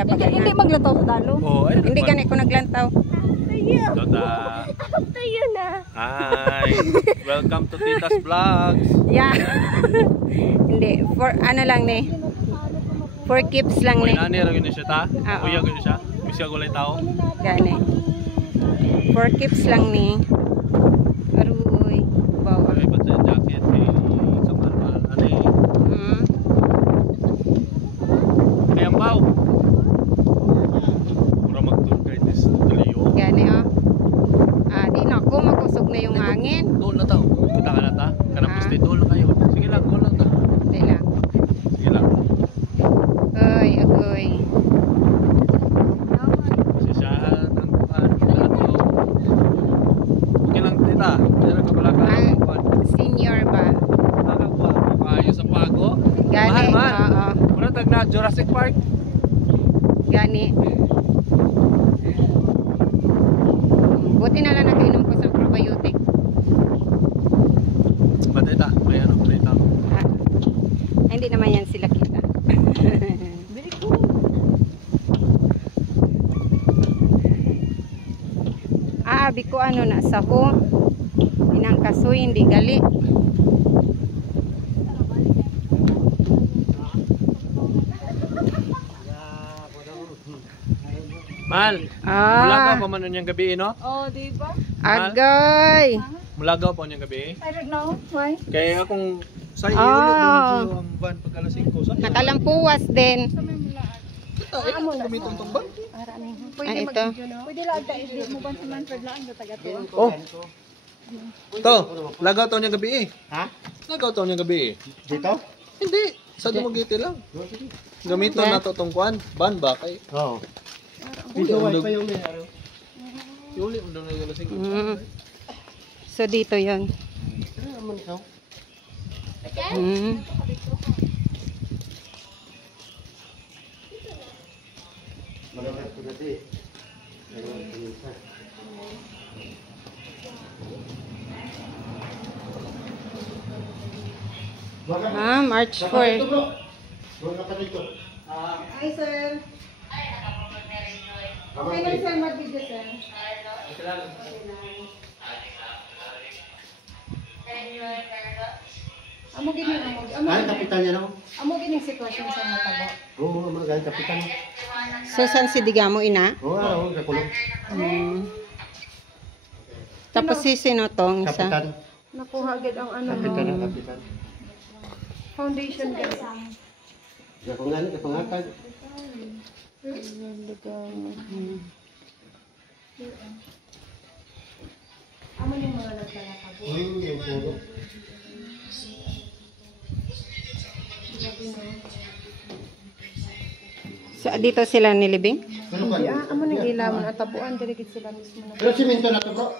sila pag Hindi maglantaw sa dalo. Oh, ay. Hindi gani ko naglantaw. Toda. Tayo na. Hi. Welcome to Tita's Vlogs. Yeah. Hindi, for ano lang ni. For keeps lang ni. Uy, nani ra gyud siya ta? Oo. Uya gyud siya. Bisya gulay tao. Gani. For keeps lang ni. Aruy. Bawa. Ay, ba't yung jacket eh? Sa mahal-mahal. Ano eh? May ambaw. Mura mag-tour guide is Tulio. Gani oh. Di na ako makusog na yung hangin. Doon na tao. Kita ka na ta. Kanapos din doon lang kayo. Sige lang, doon lang ta. Hindi lang. Sige lang. Oy, agoy. Sisyahan ng lato. Okay lang tita. Meron ka pala ka. Senior ba? Nakakuha ko kayo sa Pago. Gani. Mahal. Oo. Muna tag na Jurassic Park. Gani. Buti na lang nakainom ko sa probiotic. Matita. May ano pa rin tao. Hindi naman yan sila kita. Very cool. Abi ko ano na saho. Inang kasoy hindi gali. Mal. Mulagaw pa man niyang gabi no? Oh, di ba? Agay. Mulagaw pa niyang gabi. I don't know. Why? Kaya akong sa iyo Ah. ang van pagka alas 5 sa. Nakalampuwas din. Ay, mo gamiton tong van. Ay, ito. Pwede lang tayo mo ba si Manfred lang sa taga to. Oh. To, lagaw to niyang gabi eh. Ha? Lagaw to niyang gabi eh. Dito? Hindi, sa Dumaguete lang. Gamiton na to tong kwan, van ba kay. Oo. Uli Dito undog. wifi yung may araw. Uli undog na alas 5. So dito yon. Ano naman ikaw? Malagat ko dati. March 4. Baka ka dito. Hi, sir. Okay lang, sir. Mag-video, sir. Amo gini Ay, kapitan niya no? amo gini sitwasyon sa matabo. Oo, ang mga kapitan. So san si digamo ina? Oo, araw, kakulong. Tapos si sino tong isa? Kapitan. Nakuha agad ang ano. Kapitan ng kapitan. Foundation guys. Kapungan, kapangatan. Amo yung mga naglalakabo. Yung puro. So dito sila nilibing? Pero Amo nang ilaman at tabuan diri sila mismo. Pero simento na to bro.